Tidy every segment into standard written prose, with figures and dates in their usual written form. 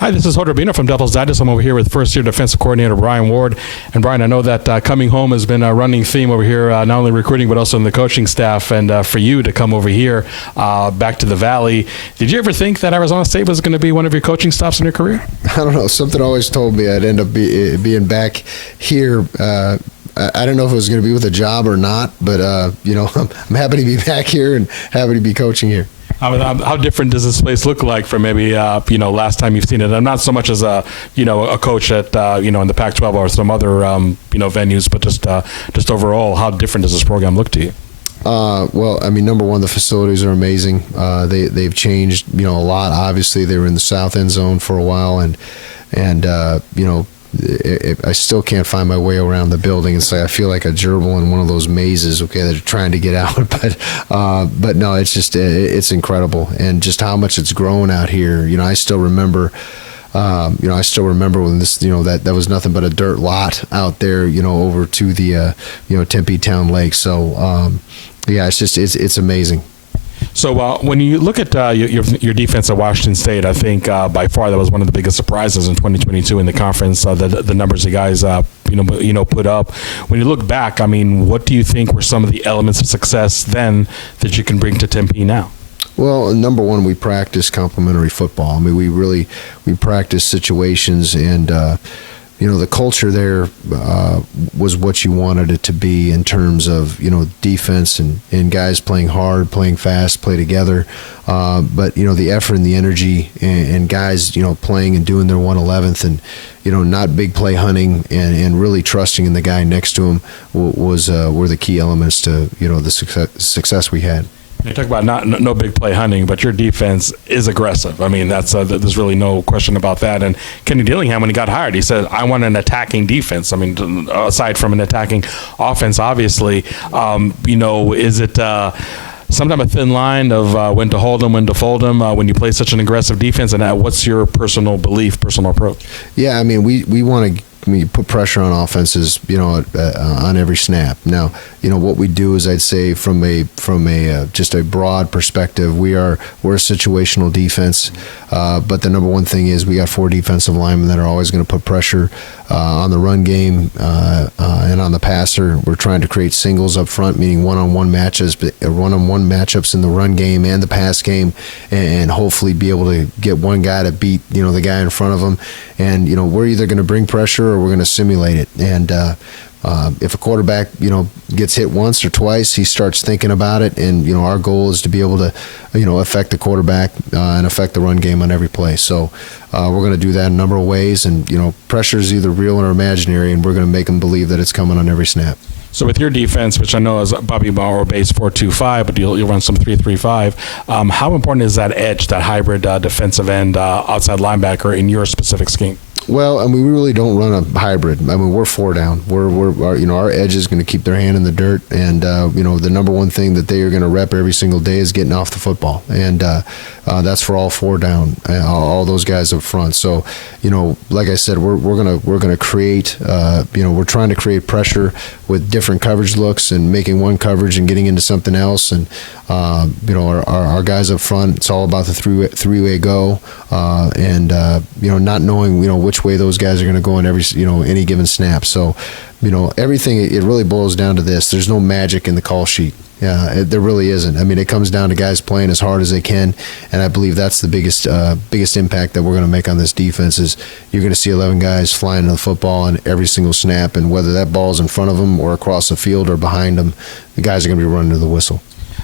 Hi, this is Hoder Bino from Devil's Digest. I'm over here with first-year defensive coordinator Brian Ward. And Brian, I know that coming home has been a running theme over here, not only recruiting but also in the coaching staff. And for you to come over here back to the Valley, did you ever think that Arizona State was going to be one of your coaching stops in your career? I don't know. Something always told me I'd end up being back here. I don't know if it was going to be with a job or not, but I'm happy to be back here and happy to be coaching here. How different does this place look like from maybe last time you've seen it? I'm not so much as a coach at in the Pac-12 or some other venues, but just overall, how different does this program look to you? Well, I mean, number one, the facilities are amazing. They've changed a lot. Obviously, they were in the south end zone for a while, and I still can't find my way around the building. It's like I feel like a gerbil in one of those mazes, okay, that are trying to get out. But no, it's just it's incredible, and just how much it's grown out here. I still remember. When this, that was nothing but a dirt lot out there, over to the, Tempe Town Lake. So, it's amazing. So when you look at your defense at Washington State, I think by far that was one of the biggest surprises in 2022 in the conference. The numbers the guys put up. When you look back, I mean, what do you think were some of the elements of success then that you can bring to Tempe now? Well, number one, we practice complementary football. I mean, we practice situations, and the culture there was what you wanted it to be in terms of defense and guys playing hard, playing fast, play together. But the effort and the energy and guys playing and doing their 1/11th and not big play hunting and really trusting in the guy next to him were the key elements to the success we had. You talk about no big play hunting, but your defense is aggressive. I mean, there's really no question about that. And Kenny Dillingham, when he got hired, he said, "I want an attacking defense." I mean, aside from an attacking offense, obviously, is it sometimes a thin line of when to hold them, when to fold them, when you play such an aggressive defense? And what's your personal approach? Yeah, I mean, we want to. Put pressure on offenses, on every snap. Now, what we do is, I'd say, from a just a broad perspective, we're a situational defense. But the number one thing is we got 4 defensive linemen that are always going to put pressure on the run game and on the passer. We're trying to create singles up front, meaning one-on-one matchups in the run game and the pass game, and hopefully be able to get one guy to beat the guy in front of him. And we're either going to bring pressure or we're going to simulate it. And if a quarterback gets hit once or twice, he starts thinking about it. And our goal is to be able to affect the quarterback and affect the run game on every play. So we're going to do that in a number of ways. And pressure is either real or imaginary, and we're going to make them believe that it's coming on every snap. So with your defense, which I know is Bobby Bauer base 4-2-5, but you'll run some 3-3-5, how important is that edge, that hybrid defensive end outside linebacker in your specific scheme? Well, I mean, we really don't run a hybrid. I mean, we're 4 down. Our edge is going to keep their hand in the dirt, and the number one thing that they are going to rep every single day is getting off the football, and that's for all 4 down, all those guys up front. So, like I said, we're gonna create. We're trying to create pressure with different coverage looks and making one coverage and getting into something else, and our guys up front. It's all about the three-way go, and not knowing which way those guys are going to go in every any given snap. So everything, it really boils down to this. There's no magic in the call sheet. There really isn't. I mean, it comes down to guys playing as hard as they can, and I believe that's the biggest impact that we're going to make on this defense. Is you're going to see 11 guys flying to the football on every single snap, and whether that ball's in front of them or across the field or behind them, the guys are going to be running to the whistle.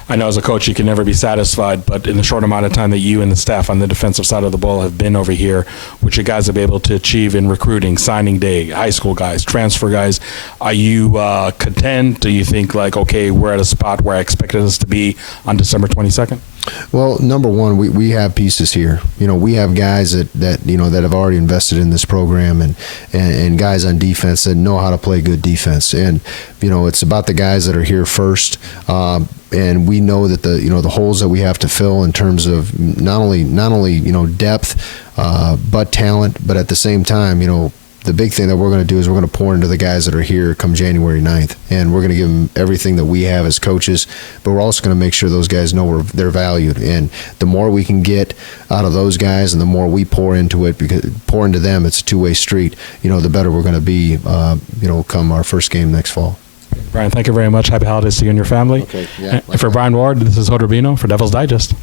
I know as a coach you can never be satisfied, but in the short amount of time that you and the staff on the defensive side of the ball have been over here, what you guys have been able to achieve in recruiting, signing day, high school guys, transfer guys, are you content? Do you think okay, we're at a spot where I expected us to be on December 22nd? Well, number one, we have pieces here. We have guys that have already invested in this program, and guys on defense that know how to play good defense. And it's about the guys that are here first. And we know that the holes that we have to fill in terms of not only depth, but talent, but at the same time, the big thing that we're going to do is we're going to pour into the guys that are here come January 9th, and we're going to give them everything that we have as coaches, but we're also going to make sure those guys know they're valued. And the more we can get out of those guys and the more we pour into it, because pour into them, it's a two-way street, the better we're going to be, come our first game next fall. Brian, thank you very much. Happy holidays to you and your family. Okay, yeah, And for Brian Ward, this is Hoder Bino for Devil's Digest.